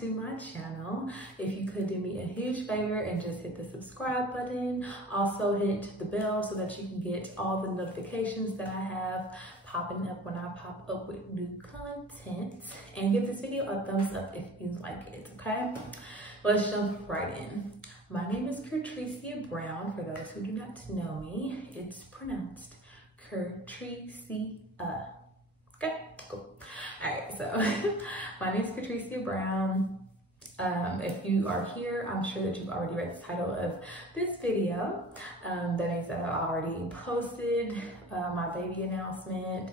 To my channel. If you could do me a huge favor and just hit the subscribe button, also hit the bell so that you can get all the notifications that I have popping up when I pop up with new content, and give this video a thumbs up if you like it. Okay, let's jump right in. My name is Curtricia Brown. For those who do not know me, it's pronounced Curtricia. Okay, cool. All right, so my name is Curtricia Brown. If you are here, I'm sure that you've already read the title of this video. That means that I already posted my baby announcement.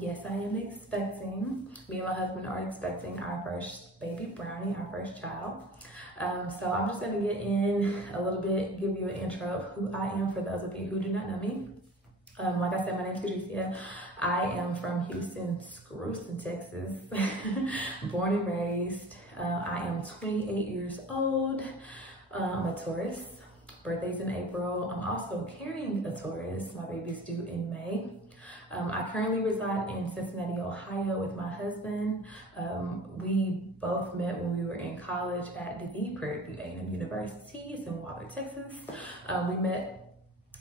Yes, I am expecting. Me and my husband are expecting our first baby, Brownie, our first child. So I'm just gonna get in a little bit, give you an intro of who I am for those of you who do not know me. Like I said, my name is Curtricia. I am from Houston, Texas, born and raised. I am 28 years old. I'm a Taurus. Birthday's in April. I'm also carrying a Taurus. My baby's due in May. I currently reside in Cincinnati, Ohio with my husband. We both met when we were in college at the Prairie View A&M University. It's in Waller, Texas. We met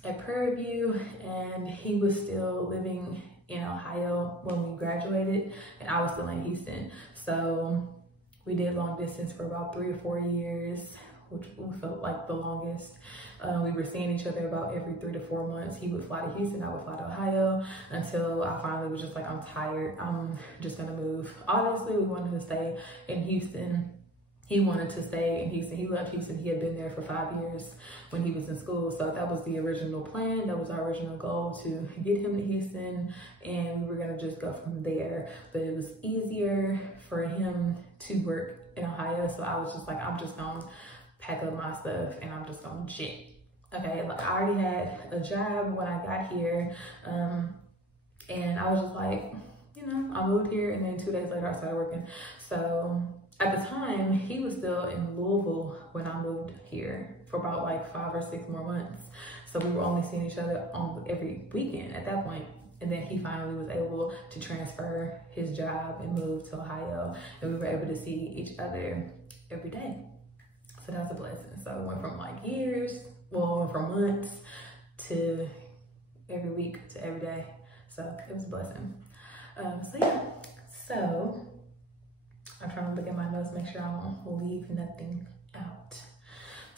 at Prairie View, and he was still living in Ohio when we graduated, and I was still in Houston. So we did long distance for about 3 or 4 years, which felt like the longest. We were seeing each other about every 3 to 4 months. He would fly to Houston, I would fly to Ohio, until I finally was just like, I'm tired, I'm just gonna move. Obviously, we wanted to stay in Houston. He wanted to stay in Houston. He left Houston. He had been there for 5 years when he was in school. So that was the original plan. That was our original goal, to get him to Houston, and we were gonna just go from there. But it was easier for him to work in Ohio. So I was just like, I'm just gonna pack up my stuff and I'm just gonna jet. Okay, like I already had a job when I got here. And I was just like, you know, I moved here, and then 2 days later I started working. So at the time, he was still in Louisville when I moved here for about like 5 or 6 more months. So we were only seeing each other on every weekend at that point. And then he finally was able to transfer his job and move to Ohio, and we were able to see each other every day. So that's a blessing. So it went from like years, well, it went from months to every week to every day. So it was a blessing. So yeah, so I'm trying to look at my notes, make sure I don't leave nothing out.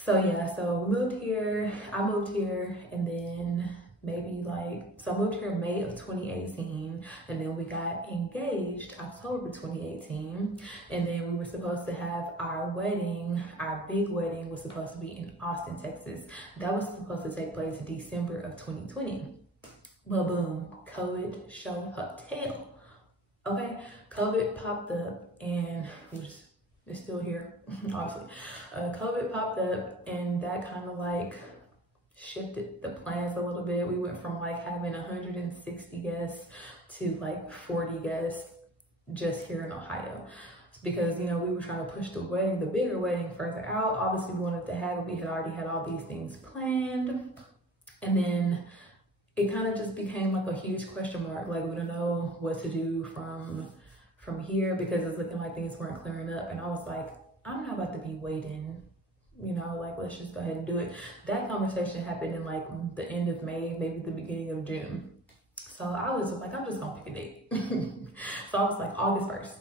So yeah, so we moved here. I moved here, and then maybe so I moved here in May of 2018, and then we got engaged October 2018, and then we were supposed to have our wedding. Our big wedding was supposed to be in Austin, Texas. That was supposed to take place December of 2020. Well, boom, COVID showed up tail. Okay, COVID popped up, and it's still here, obviously. COVID popped up, and that kind of like shifted the plans a little bit. We went from like having 160 guests to like 40 guests just here in Ohio. Because, you know, we were trying to push the wedding, the bigger wedding, further out. Obviously, we wanted to have it. We had already had all these things planned. And then it kind of just became like a huge question mark. Like, we don't know what to do from here, because it's looking like things weren't clearing up. And I was like, I'm not about to be waiting, you know, like, let's just go ahead and do it. That conversation happened in like the end of May, maybe the beginning of June. So I was like, I'm just gonna pick a date. So I was like, August 1st.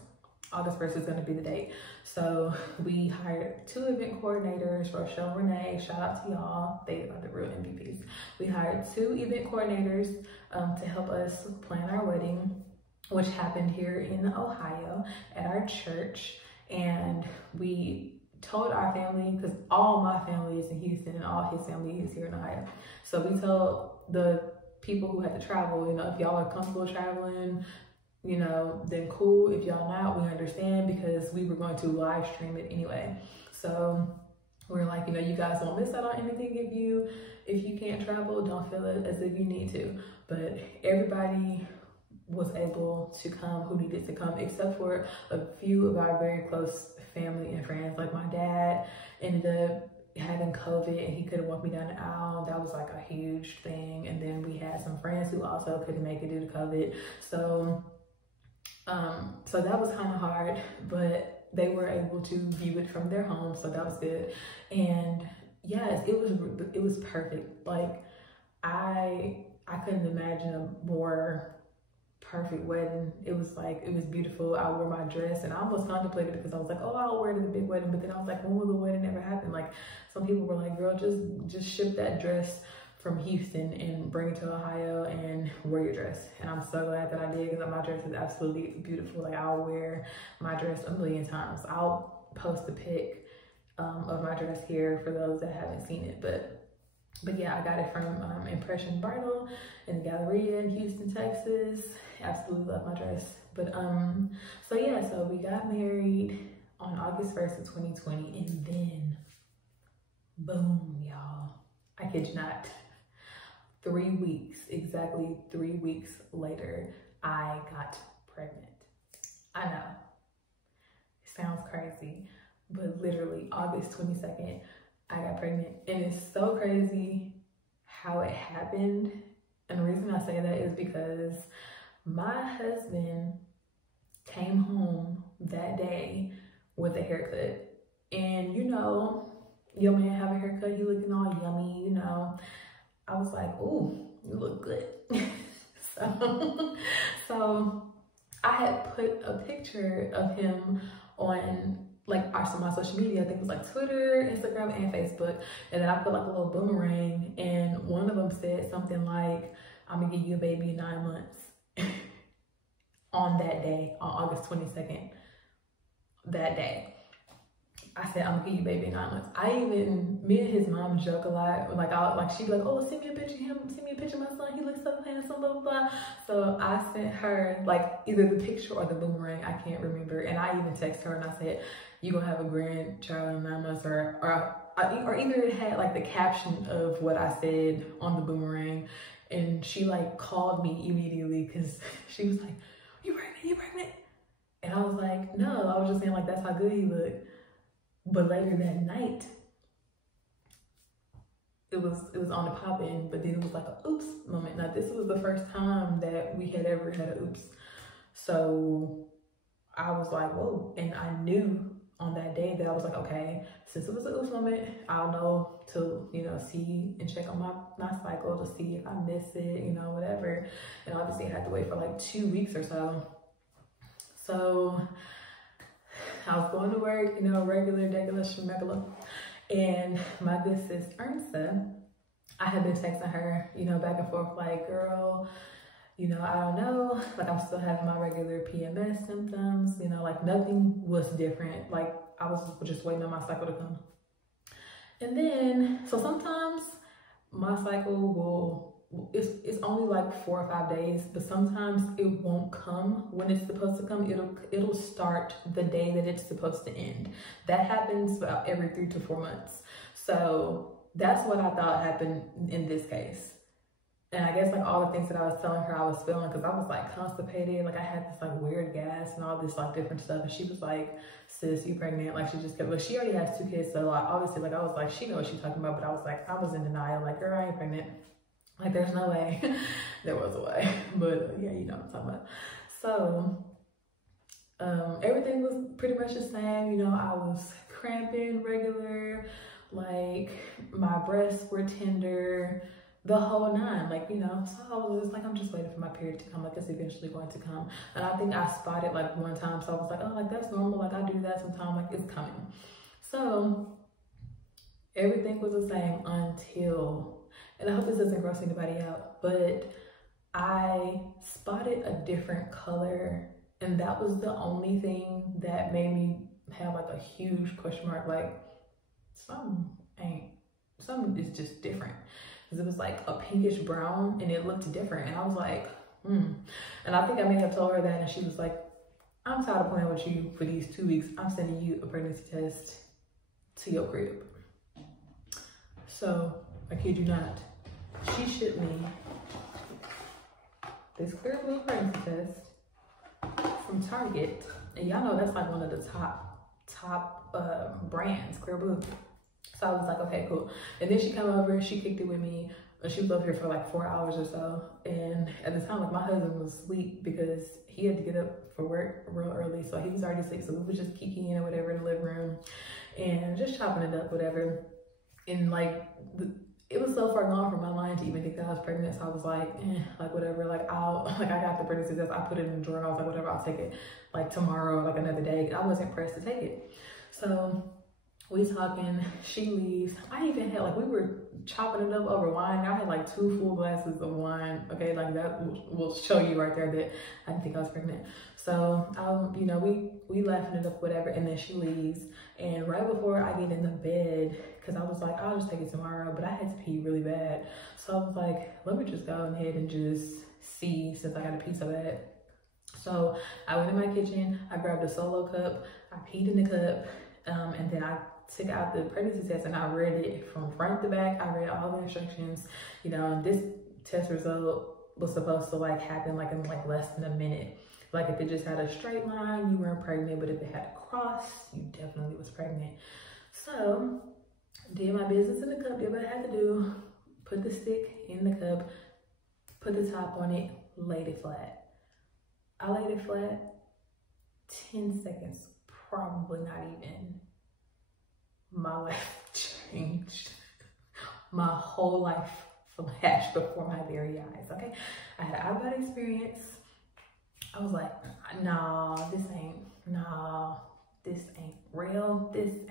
August 1st is gonna be the date. So we hired 2 event coordinators, Rochelle and Renee, shout out to y'all. They are the real MVPs. We hired 2 event coordinators to help us plan our wedding, which happened here in Ohio at our church. And we told our family, because all my family is in Houston and all his family is here in Ohio. So we told the people who had to travel, you know, if y'all are comfortable traveling, you know, then cool. If y'all not, we understand, because we were going to live stream it anyway. So we're like, you know, you guys won't miss out on anything if you can't travel, don't feel it as if you need to. But everybody was able to come who needed to come, except for a few of our very close family and friends. Like my dad ended up having COVID and he couldn't walk me down the aisle. That was like a huge thing. And then we had some friends who also couldn't make it due to COVID. So that was kind of hard, but they were able to view it from their home, so that was good. And yes, it was perfect. Like I couldn't imagine a more perfect wedding. It was beautiful. I wore my dress and I almost contemplated because I was like, oh, I'll wear it to the big wedding, but then I was like, when will the wedding ever happen? Like some people were like, girl, just ship that dress from Houston and bring it to Ohio and wear your dress. And I'm so glad that I did, because my dress is absolutely beautiful. Like I'll wear my dress a million times. I'll post a pic of my dress here for those that haven't seen it. But yeah, I got it from Impression Bridal in the Galleria in Houston, Texas. Absolutely love my dress. But so yeah, so we got married on August 1st of 2020, and then boom, y'all. I kid you not. 3 weeks, exactly 3 weeks later, I got pregnant. I know, it sounds crazy, but literally August 22nd, I got pregnant. And it's so crazy how it happened. And the reason I say that is because my husband came home that day with a haircut. And you know, your man have a haircut, he looking all yummy, you know. I was like, ooh, you look good. so I had put a picture of him on like my social media. I think it was like Twitter, Instagram, and Facebook. And then I put like a little boomerang, and one of them said something like, I'm gonna give you a baby in 9 months. On that day, on August 22nd, that day. I said, I'm gonna give you a baby in 9 months. Me and his mom joke a lot. Like she'd be like, oh, send me a picture of him, send me a picture of my son, he looks so handsome, blah, blah, blah. So I sent her like either the picture or the boomerang, I can't remember. And I even texted her and I said, you gonna have a grandchild in 9 months, or either it had like the caption of what I said on the boomerang. And she like called me immediately because she was like, you pregnant? And I was like, no, I was just saying like, that's how good he looked. But later that night, it was on the pop-in, but then it was like a oops moment. Now this was the first time that we had ever had a oops. So I was like, whoa. And I knew on that day that I was like, okay, since it was an oops moment, I'll know to, you know, see and check on my cycle to see if I miss it, you know, whatever. And obviously I had to wait for like 2 weeks or so. So I was going to work, you know, regular, schmegula. And my good sis, Ernsta, I had been texting her, you know, back and forth, like, girl, you know, I don't know, like I'm still having my regular PMS symptoms, you know, like nothing was different. Like I was just waiting on my cycle to come. And then, so sometimes my cycle it's only like 4 or 5 days, but sometimes it won't come when it's supposed to come. It'll start the day that it's supposed to end. That happens about every 3 to 4 months. So that's what I thought happened in this case. And I guess like all the things that I was telling her I was feeling, because I was like constipated, like I had this like weird gas and all this like different stuff. And she was like, sis, you pregnant? Like she just kept, like she already has 2 kids. So like, obviously like I was like, she knows what she's talking about, but I was like, I was in denial. Like, girl, I ain't pregnant. Like there's no way. There was a way. But yeah, you know what I'm talking about. So everything was pretty much the same. You know, I was cramping regular, like my breasts were tender, the whole 9, like, you know. So I was just like, I'm just waiting for my period to come, like it's eventually going to come. And I think I spotted like one time, so I was like, oh, like that's normal, like I do that sometimes, like it's coming. So everything was the same until, and I hope this doesn't gross anybody out, but I spotted a different color, and that was the only thing that made me have like a huge question mark, like something is just different. Because it was like a pinkish brown and it looked different. And I was like, And I think I may have told her that, and she was like, I'm tired of playing with you for these 2 weeks. I'm sending you a pregnancy test to your crib. So I kid you not. She shipped me this clear blue pregnancy test from Target. And y'all know that's like one of the top brands, Clear Blue. So I was like, okay, cool. And then she came over, she kicked it with me. She was up here for like 4 hours or so. And at the time, like my husband was asleep because he had to get up for work real early. So he was already asleep. So we was just kikiing or whatever in the living room and just chopping it up, whatever. And like, it was so far gone from my mind to even think that I was pregnant. So I was like, like whatever, like I got the pregnancy test, I put it in the drawer and I was like, whatever, I'll take it like tomorrow, like another day. I wasn't pressed to take it. So we talking, she leaves. I even had like, we were chopping it up over wine. I had like 2 full glasses of wine. Okay, like that will show you right there that I didn't think I was pregnant. So, you know, we laughing it up, whatever. And then she leaves. And right before I get in the bed, because I was like, I'll just take it tomorrow, but I had to pee really bad. So I was like, let me just go ahead and just see, since I got to pee so bad. So I went in my kitchen, I grabbed a Solo cup, I peed in the cup, and then I took out the pregnancy test and I read it from front to back. I read all the instructions. You know, this test result was supposed to like happen like in like less than a minute. Like if it just had a straight line, you weren't pregnant, but if it had a cross, you definitely was pregnant. So did my business in the cup, did what I had to do, put the stick in the cup, put the top on it, laid it flat. I laid it flat, 10 seconds, probably not even. My life changed. My whole life flashed before my very eyes, okay? I had an out-of-body experience. I was like, nah, this ain't real. This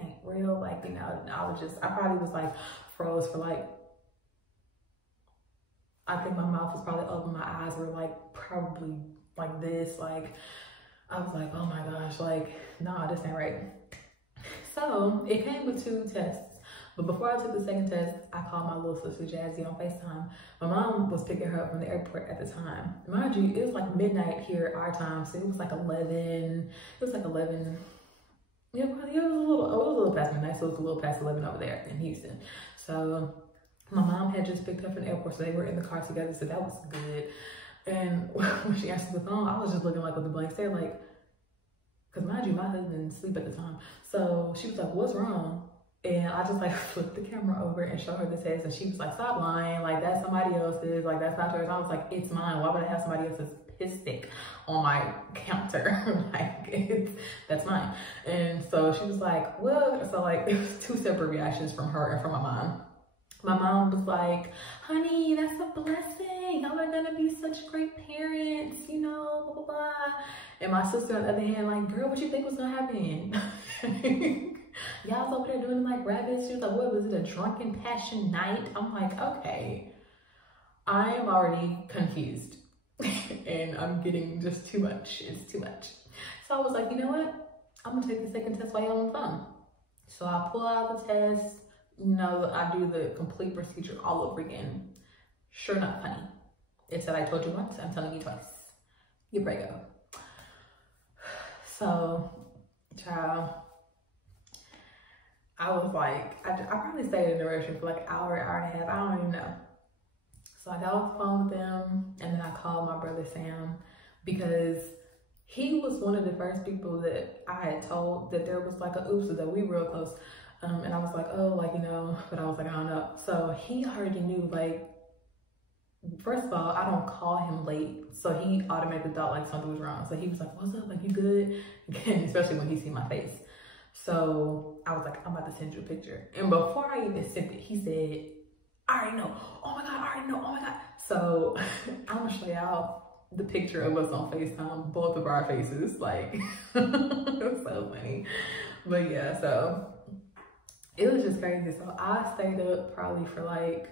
ain't real. Like, you know, I probably was like froze for like, I think my mouth was probably open. My eyes were like probably like this. Like, I was like, oh my gosh, like, nah, this ain't right. So it came with 2 tests. But before I took the second test, I called my little sister Jazzy on FaceTime. My mom was picking her up from the airport at the time. Mind you, it was like midnight here our time, so it was like 11. It was like 11. Yeah, probably it was a little past midnight, so it was a little past 11 over there in Houston. So my mom had just picked up from the airport, so they were in the car together, so that was good. And when she answered the phone, I was just looking like with a blank stare, like, because mind you, my husband didn't sleep at the time. So she was like, what's wrong? And I just like flipped the camera over and showed her the test. And she was like, stop lying. Like, that's somebody else's. Like, that's not yours. And I was like, it's mine. Why would I have somebody else's piss stick on my counter? Like, that's mine. And so she was like, well, so like, it was 2 separate reactions from her and from my mom. My mom was like, honey, that's a blessing. Y'all are gonna be such great parents, you know, blah, blah, blah. And my sister, on the other hand, like, girl, what you think was gonna happen? Y'all was over there doing like rabbits. She was like, what was it, a drunken passion night? I'm like, okay, I am already confused and I'm getting just too much. It's too much. So I was like, you know what? I'm gonna take the second test while y'all on the phone. So I pull out the test. You know, I do the complete procedure all over again. Sure enough, honey. It said, I told you once, I'm telling you twice. You're prego. So, child, I was like, I probably stayed in the restroom for like an hour, hour and a half. I don't even know. So I got off the phone with them and then I called my brother Sam because he was one of the first people that I had told that there was like a oops, that we real close. And I was like, oh, like, you know, but I was like, I don't know. So he already knew, like, first of all, I don't call him late. So he automatically thought like something was wrong. So he was like, what's up? Like, you good? Again, especially when he see my face. So I was like, I'm about to send you a picture. And before I even sent it, he said, I already know. Oh my God, I already know. Oh my God. So I'm gonna show y'all the picture of us on FaceTime, both of our faces. Like, it's so funny. But yeah, so it was just crazy. So I stayed up probably for like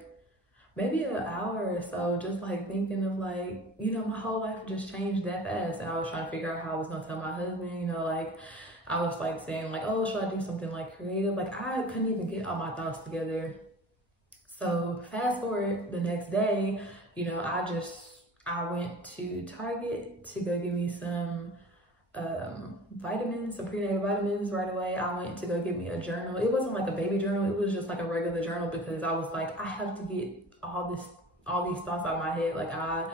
maybe an hour or so, just like thinking of like, you know, my whole life just changed that fast. And I was trying to figure out how I was gonna tell my husband, you know, like I was like saying like, oh, should I do something like creative? Like I couldn't even get all my thoughts together. So fast forward the next day, you know, I went to Target to go get me some vitamins, some prenatal vitamins right away. I went to go get me a journal. It wasn't like a baby journal, it was just like a regular journal, because I was like, I have to get all these thoughts out of my head. Like I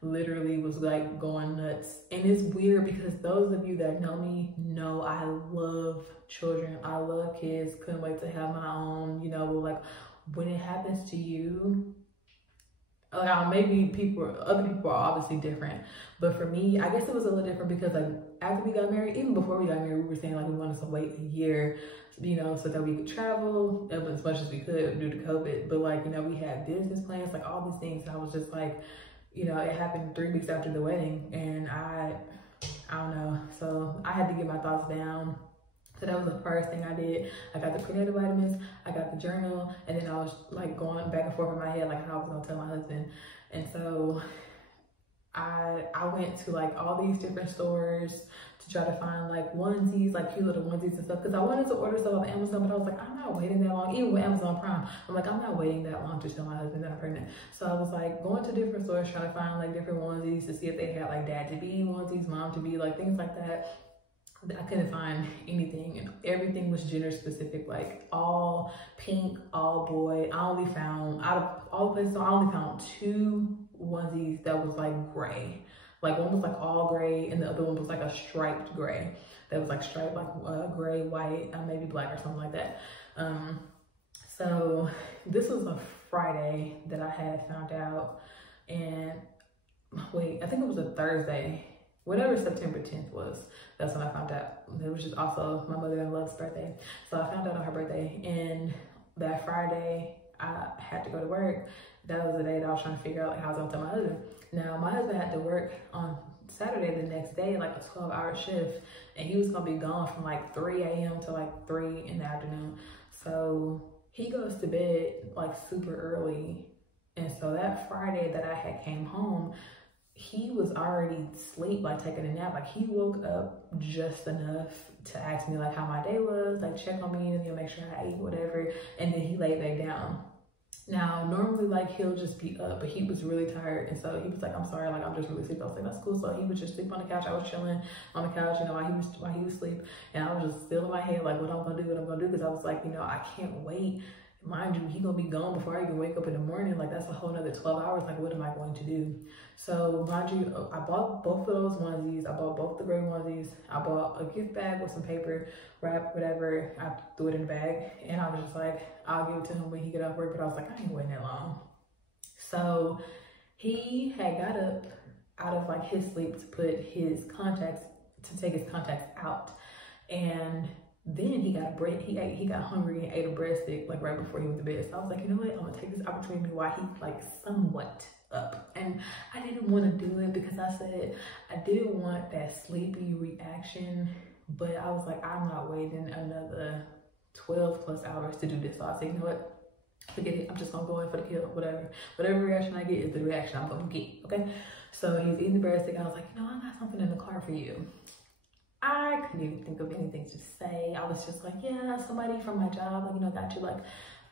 literally was like going nuts. And it's weird because those of you that know me know I love children. I love kids. Couldn't wait to have my own, you know. Like when it happens to you, like maybe other people are obviously different, but for me, I guess it was a little different because like after we got married, even before we got married, we were saying like we wanted to wait a year, you know, so that we could travel as much as we could due to COVID. But like, you know, we had business plans, like all these things. I was just like, you know, it happened 3 weeks after the wedding, and I don't know. So I had to get my thoughts down. So that was the first thing I did. I got the prenatal vitamins, I got the journal, and then I was like going back and forth in my head, like how I was gonna tell my husband. And so I went to like all these different stores to try to find like onesies, like cute little onesies and stuff, because I wanted to order stuff off Amazon, but I was like, I'm not waiting that long. Even with Amazon Prime, I'm like, I'm not waiting that long to tell my husband that I'm pregnant. So I was like going to different stores trying to find like different onesies to see if they had like dad to be onesies, mom to be, like things like that. I couldn't find anything, and everything was gender specific, like all pink, all boy. I only found, out of all the places, I only found 2 onesies that was like gray. Like one was like all gray, and the other one was like a striped gray. That was like striped like gray, white, maybe black or something like that. So this was a Friday that I had found out, and wait, I think it was a Thursday. Whatever September 10th was, that's when I found out. It was just also my mother-in-law's birthday. So I found out on her birthday, and that Friday I had to go to work. That was the day that I was trying to figure out like how I was gonna tell my husband. Now my husband had to work on Saturday the next day, like a 12-hour shift, and he was gonna be gone from like 3 a.m. to like 3 in the afternoon. So he goes to bed like super early. And so that Friday that I had came home, he was already asleep, like taking a nap. Like he woke up just enough to ask me like how my day was, like check on me, and you know, make sure I ate whatever, and then he laid back down. Now normally like he'll just be up, but he was really tired, and so he was like, I'm sorry, like I'm just really sleepy. I was like, that's cool. So he would just sleep on the couch. I was chilling on the couch, you know, while he was asleep, and I was just still in my head like what I'm gonna do, because I was like, you know, I can't wait. Mind you, he gonna be gone before I even wake up in the morning. Like that's a whole nother 12 hours. Like what am I going to do? So mind you, I bought both of those onesies. I bought both the gray onesies. I bought a gift bag with some paper wrap, whatever. I threw it in the bag, and I was just like, I'll give it to him when he get off work. But I was like, I ain't waiting that long. So he had got up out of like his sleep to put his contacts, to take his contacts out, and then he got a break. He got hungry and ate a breadstick like right before he went to bed. So I was like, you know what? I'm gonna take this opportunity while he's like somewhat up. And I didn't want to do it because I said I didn't want that sleepy reaction. But I was like, I'm not waiting another 12 plus hours to do this. So I said, you know what? Forget it. I'm just gonna go in for the kill. Whatever reaction I get is the reaction I'm gonna get. Okay. So he's eating the breadstick. I was like, you know, I got something in the car for you. I couldn't even think of anything to say. I was just like, yeah, somebody from my job, like, you know, got you like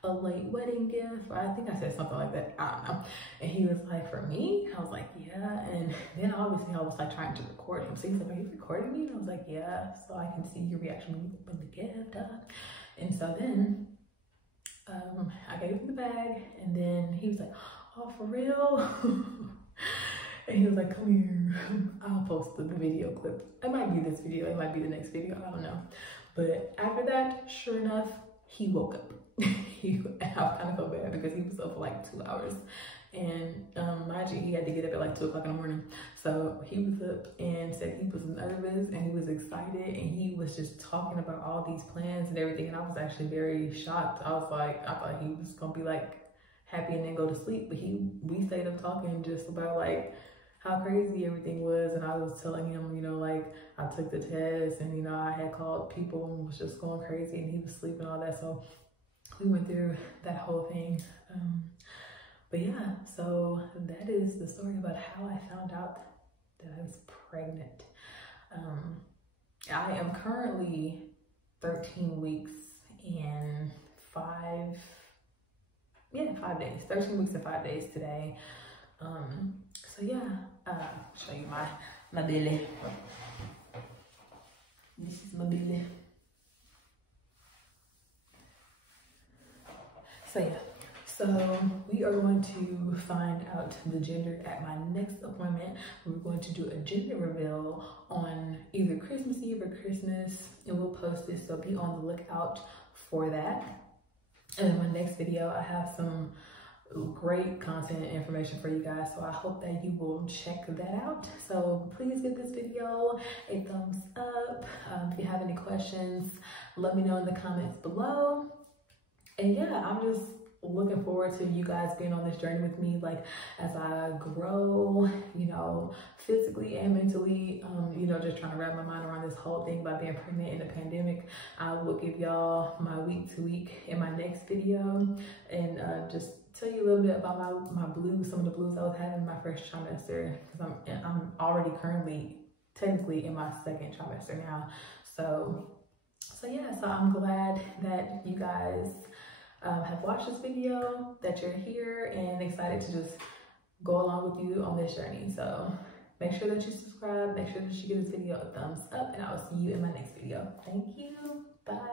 a late wedding gift. I think I said something like that. I don't know. And he was like, for me? I was like, yeah. And then obviously I was like trying to record him. So he's like, are you recording me? And I was like, yeah, so I can see your reaction when you open the gift. And so then I gave him the bag, and then he was like, oh, for real? And he was like, come here, I'll post the video clip. It might be this video, it might be the next video, I don't know. But after that, sure enough, he woke up. I kind of felt bad because he was up for like 2 hours. And mind you, he had to get up at like 2 o'clock in the morning. So he was up and said he was nervous and he was excited, and he was just talking about all these plans and everything. And I was actually very shocked. I was like, I thought he was gonna be like happy and then go to sleep. But we stayed up talking just about like how crazy everything was. And I was telling him, you know, like I took the test, and you know, I had called people and was just going crazy, and he was sleeping and all that. So we went through that whole thing. But yeah, so that is the story about how I found out that I was pregnant. I am currently 13 weeks and 5 days, 13 weeks and 5 days today. So yeah, show you my belly. This is my baby. So yeah, so we are going to find out the gender at my next appointment. We're going to do a gender reveal on either Christmas Eve or Christmas, and we'll post this, so be on the lookout for that. And in my next video, I have some great content and information for you guys, so I hope that you will check that out. So please give this video a thumbs up. If you have any questions, let me know in the comments below. And yeah, I'm just looking forward to you guys being on this journey with me, like as I grow, you know, physically and mentally, you know, just trying to wrap my mind around this whole thing about being pregnant in the pandemic. I will give y'all my week to week in my next video, and just tell you a little bit about my blues, some of the blues I was having in my first trimester, because I'm already currently technically in my second trimester now. So yeah, so I'm glad that you guys have watched this video, that you're here, and excited to just go along with you on this journey. So make sure that you subscribe, make sure that you give this video a thumbs up, and I will see you in my next video. Thank you. Bye.